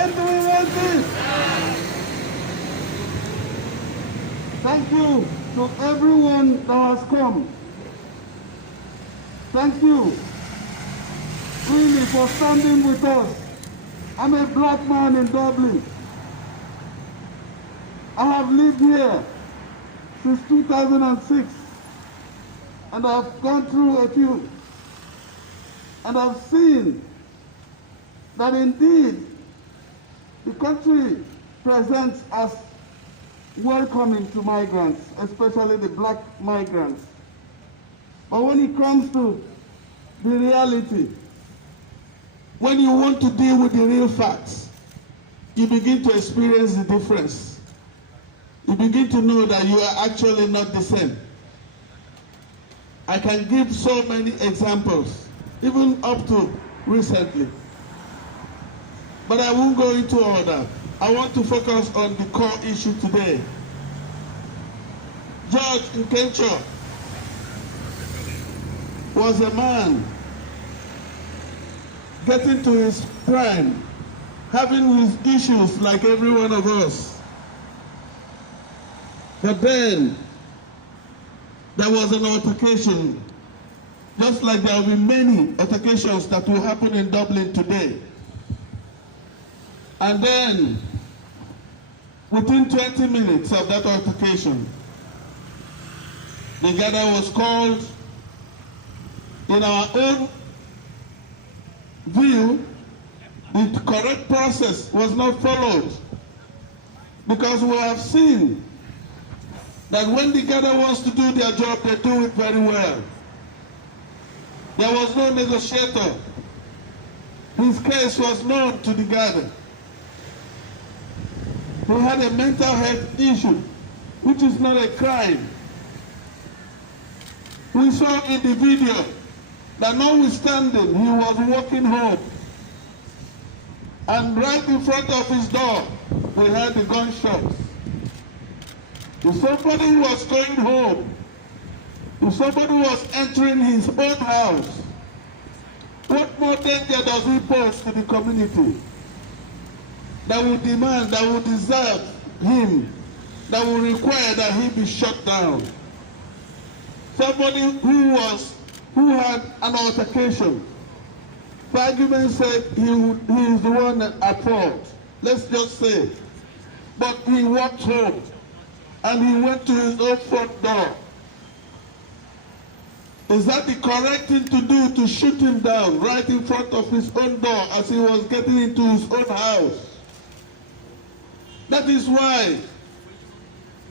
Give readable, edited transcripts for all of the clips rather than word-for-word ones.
When do we want this? Thank you to everyone that has come. Thank you really for standing with us. I'm a black man in Dublin. I have lived here since 2006, and I've gone through a few, and I've seen that indeed the country presents as welcoming to migrants, especially the black migrants. But when it comes to the reality, when you want to deal with the real facts, you begin to experience the difference. You begin to know that you are actually not the same. I can give so many examples, even up to recently. But I won't go into all that. I want to focus on the core issue today. George Nkencho was a man getting to his prime, having his issues like every one of us. But then there was an altercation, just like there will be many altercations that will happen in Dublin today. And then, within 20 minutes of that altercation, the gather was called. In our own view, the correct process was not followed, because we have seen that when the gather wants to do their job, they do it very well. There was no negotiator. His case was known to the gather. He had a mental health issue, which is not a crime. We saw in the video that notwithstanding, he was walking home, and right in front of his door, we heard the gunshots. If somebody was going home, if somebody was entering his own house, what more danger does he pose to the community that will demand, that will deserve him, that will require that he be shut down? Somebody who had an altercation, for argument's sake, he is the one at fault, let's just say. But he walked home, and he went to his own front door. Is that the correct thing to do, to shoot him down right in front of his own door as he was getting into his own house? That is why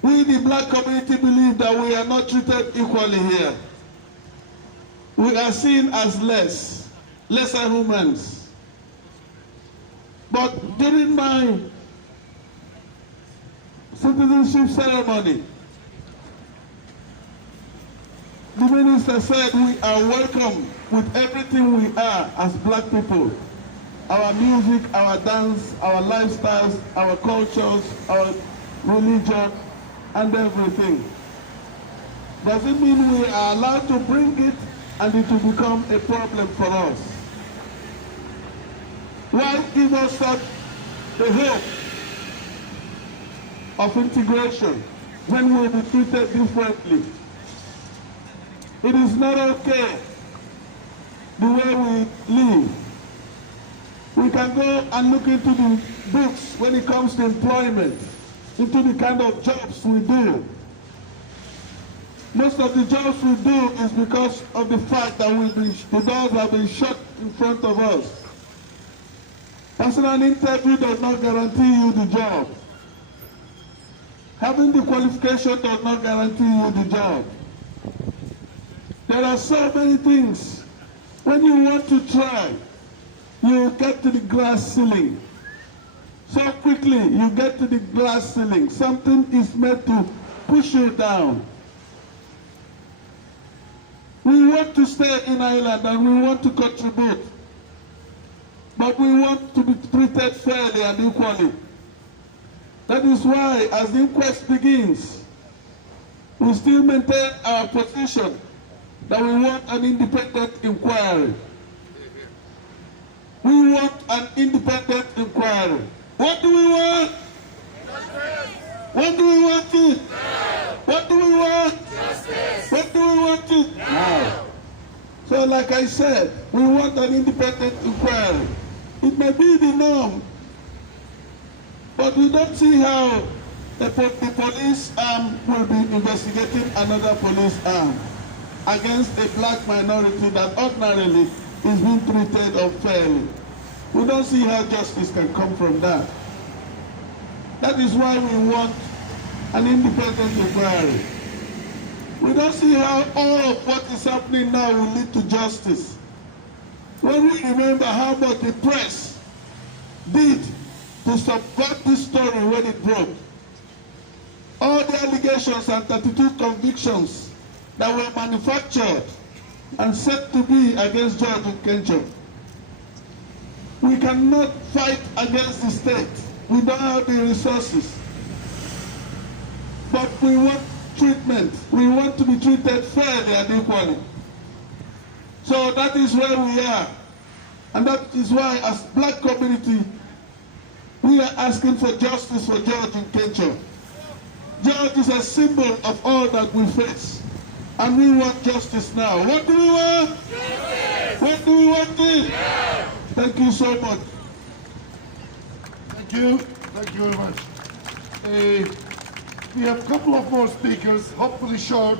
we, the black community, believe that we are not treated equally here. We are seen as lesser humans. But during my citizenship ceremony, the minister said we are welcome with everything we are as black people. Our music, our dance, our lifestyles, our cultures, our religion, and everything. Does it mean we are allowed to bring it and it will become a problem for us? Why give us such a hope of integration when we will be treated differently? It is not okay the way we live. We can go and look into the books when it comes to employment, into the kind of jobs we do. Most of the jobs we do is because of the fact that the doors have been shut in front of us. Personal interview does not guarantee you the job. Having the qualification does not guarantee you the job. There are so many things. When you want to try, you get to the glass ceiling. So quickly, you get to the glass ceiling. Something is meant to push you down. We want to stay in Ireland and we want to contribute. But we want to be treated fairly and equally. That is why, as the inquest begins, we still maintain our position that we want an independent inquiry. We want an independent inquiry. inquiry. What do we want? Justice. What do we want it? No. What do we want? Justice. What do we want it? No. So like I said, we want an independent inquiry. It may be the norm, but we don't see how the police arm will be investigating another police arm against a black minority that ordinarily is being treated unfairly. We don't see how justice can come from that. That is why we want an independent inquiry. We don't see how all of what is happening now will lead to justice. When we remember how much the press did to subvert this story when it broke, all the allegations and 32 convictions that were manufactured and said to be against George Nkencho. We cannot fight against the state. We don't have the resources. But we want treatment. We want to be treated fairly and equally. So that is where we are. And that is why, as black community, we are asking for justice for George Nkencho. George is a symbol of all that we face. And we want justice now. What do we want? Justice. What do we want? Yeah. Thank you so much. Thank you. Thank you very much. We have a couple of more speakers, hopefully short.